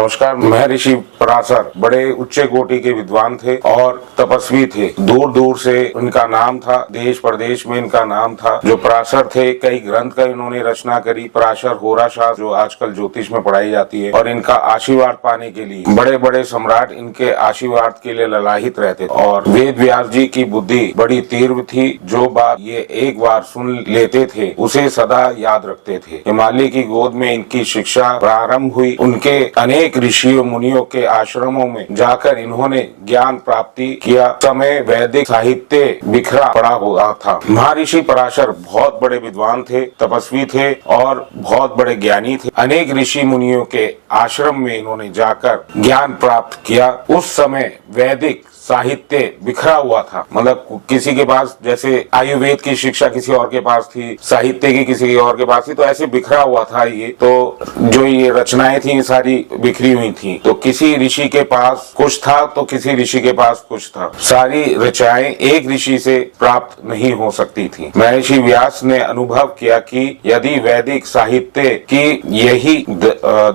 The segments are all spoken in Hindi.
नमस्कार। महर्षि पराशर बड़े उच्च कोटि के विद्वान थे और तपस्वी थे। दूर दूर से इनका नाम था, देश प्रदेश में इनका नाम था। जो पराशर थे, कई ग्रंथ का इन्होंने रचना करी। पराशर होरा शास्त्र जो आजकल ज्योतिष में पढ़ाई जाती है, और इनका आशीर्वाद पाने के लिए बड़े बड़े सम्राट इनके आशीर्वाद के लिए ललायित रहते। और वेद व्यास जी की बुद्धि बड़ी तीव्र थी। जो बात ये एक बार सुन लेते थे उसे सदा याद रखते थे। हिमालय की गोद में इनकी शिक्षा प्रारंभ हुई। उनके अनेक ऋषियों मुनियों के आश्रमों में जाकर इन्होंने ज्ञान प्राप्ति किया। समय वैदिक साहित्य बिखरा पड़ा हुआ था। महर्षि पराशर बहुत बड़े विद्वान थे, तपस्वी थे और बहुत बड़े ज्ञानी थे। अनेक ऋषि मुनियों के आश्रम में इन्होंने जाकर ज्ञान प्राप्त किया। उस समय वैदिक साहित्य बिखरा हुआ था। मतलब किसी के पास जैसे आयुर्वेद की शिक्षा किसी और के पास थी, साहित्य की किसी और के पास थी, तो ऐसे बिखरा हुआ था ये। तो जो ये रचनाएं थी सारी बिखरी हुई थी। तो किसी ऋषि के पास कुछ था तो किसी ऋषि के पास कुछ था। सारी रचनाएं एक ऋषि से प्राप्त नहीं हो सकती थी। महर्षि व्यास ने अनुभव किया कि यदि वैदिक साहित्य की यही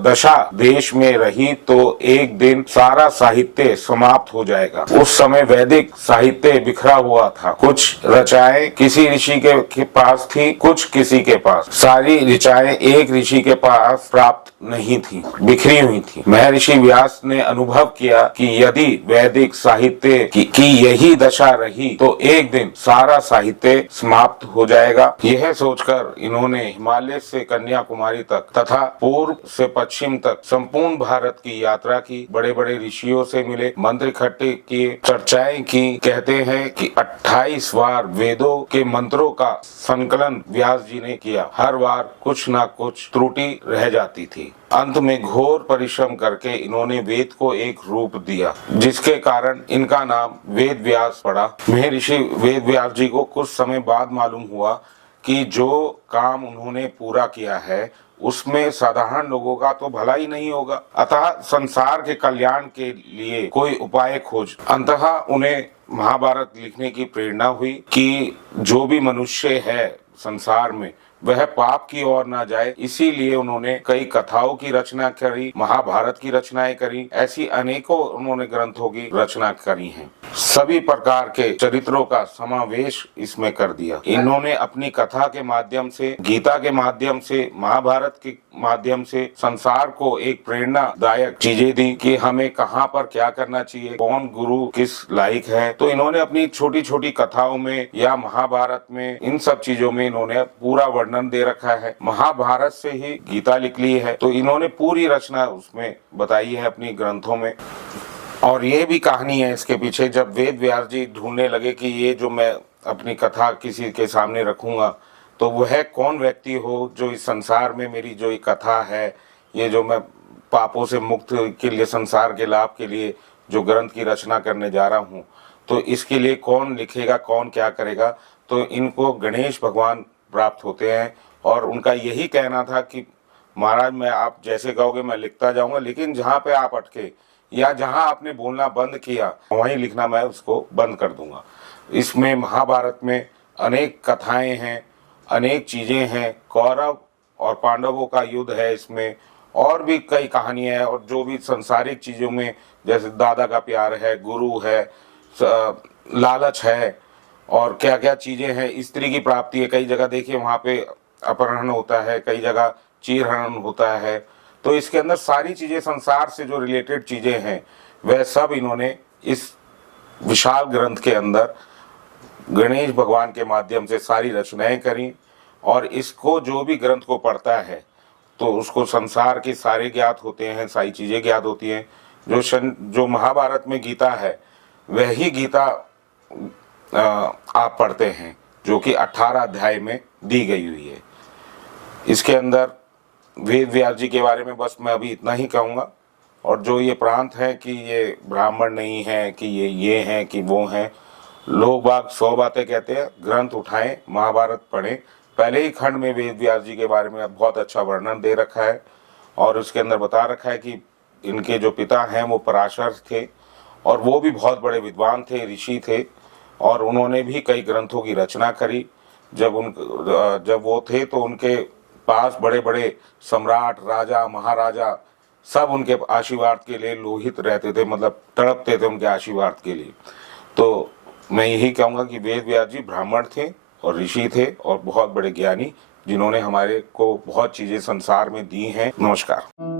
दशा देश में रही तो एक दिन सारा साहित्य समाप्त हो जाएगा। उस समय वैदिक साहित्य बिखरा हुआ था। कुछ रचनाएं किसी ऋषि के पास थी, कुछ किसी के पास। सारी रचनाएं एक ऋषि के पास प्राप्त नहीं थी, बिखरी हुई थी। महर्षि व्यास ने अनुभव किया कि यदि वैदिक साहित्य की यही दशा रही तो एक दिन सारा साहित्य समाप्त हो जाएगा। यह सोचकर इन्होंने हिमालय से कन्याकुमारी तक तथा पूर्व से पश्चिम तक संपूर्ण भारत की यात्रा की। बड़े बड़े ऋषियों से मिले, मंत्र इकट्ठे किए, चर्चाएं की। कहते हैं कि 28 बार वेदों के मंत्रों का संकलन व्यास जी ने किया। हर बार कुछ न कुछ त्रुटि रह जाती थी। अंत में घोर परिश्रम करके इन्होंने वेद को एक रूप दिया, जिसके कारण इनका नाम वेद व्यास पड़ा। महर्षि वेद व्यास जी को कुछ समय बाद मालूम हुआ कि जो काम उन्होंने पूरा किया है उसमें साधारण लोगों का तो भला ही नहीं होगा, अतः संसार के कल्याण के लिए कोई उपाय खोज। अंततः उन्हें महाभारत लिखने की प्रेरणा हुई कि जो भी मनुष्य है संसार में वह पाप की ओर ना जाए। इसीलिए उन्होंने कई कथाओं की रचना करी, महाभारत की रचनाएं करी। ऐसी अनेकों उन्होंने ग्रंथों की रचना करी है। सभी प्रकार के चरित्रों का समावेश इसमें कर दिया। इन्होंने अपनी कथा के माध्यम से, गीता के माध्यम से, महाभारत के माध्यम से संसार को एक प्रेरणादायक चीजें दी कि हमें कहाँ पर क्या करना चाहिए, कौन गुरु किस लायक है। तो इन्होंने अपनी छोटी छोटी कथाओं में या महाभारत में, इन सब चीजों में इन्होंने पूरा वर्णन दे रखा है। महाभारत से ही गीता लिख ली है, तो इन्होंने पूरी रचना उसमें बताई है अपनी ग्रंथों में। और ये भी कहानी है इसके पीछे। जब वेद व्यास जी ढूंढने लगे कि ये जो मैं अपनी कथा किसी के सामने रखूंगा तो वह कौन व्यक्ति हो जो इस संसार में मेरी जो ये कथा है, ये जो मैं पापों से मुक्त के लिए, संसार के लाभ के लिए जो ग्रंथ की रचना करने जा रहा हूँ, तो इसके लिए कौन लिखेगा, कौन क्या करेगा। तो इनको गणेश भगवान प्राप्त होते हैं। और उनका यही कहना था कि महाराज, मैं आप जैसे कहोगे मैं लिखता जाऊंगा, लेकिन जहाँ पे आप अटके या जहाँ आपने बोलना बंद किया वहीं लिखना मैं उसको बंद कर दूंगा। इसमें महाभारत में अनेक कथाएं हैं, अनेक चीजें हैं। कौरव और पांडवों का युद्ध है इसमें, और भी कई कहानियां हैं। और जो भी संसारिक चीजों में, जैसे दादा का प्यार है, गुरु है, लालच है, और क्या क्या चीजें हैं, स्त्री की प्राप्ति है। कई जगह देखिए वहां पे अपहरण होता है, कई जगह चीरहरण होता है। तो इसके अंदर सारी चीजें, संसार से जो रिलेटेड चीजें हैं, वह सब इन्होंने इस विशाल ग्रंथ के अंदर गणेश भगवान के माध्यम से सारी रचनाएं करी। और इसको जो भी ग्रंथ को पढ़ता है तो उसको संसार के सारे ज्ञात होते हैं, सारी चीजें ज्ञात होती हैं। जो महाभारत में गीता है वही गीता आप पढ़ते हैं, जो कि 18 अध्याय में दी गई हुई है। इसके अंदर वेद व्यास जी के बारे में बस मैं अभी इतना ही कहूँगा। और जो ये प्रांत है कि ये ब्राह्मण नहीं है, कि ये हैं कि वो हैं, लोग बाग 100 बातें कहते हैं। ग्रंथ उठाएं, महाभारत पढ़ें। पहले ही खंड में वेद व्यास जी के बारे में बहुत अच्छा वर्णन दे रखा है, और उसके अंदर बता रखा है कि इनके जो पिता हैं वो पराशर थे, और वो भी बहुत बड़े विद्वान थे, ऋषि थे, और उन्होंने भी कई ग्रंथों की रचना करी। जब वो थे तो उनके पास बड़े बड़े सम्राट, राजा, महाराजा सब उनके आशीर्वाद के लिए लोहित रहते थे, मतलब तड़पते थे उनके आशीर्वाद के लिए। तो मैं यही कहूँगा कि वेद व्यास जी ब्राह्मण थे और ऋषि थे और बहुत बड़े ज्ञानी, जिन्होंने हमारे को बहुत चीज़ें संसार में दी हैं। नमस्कार।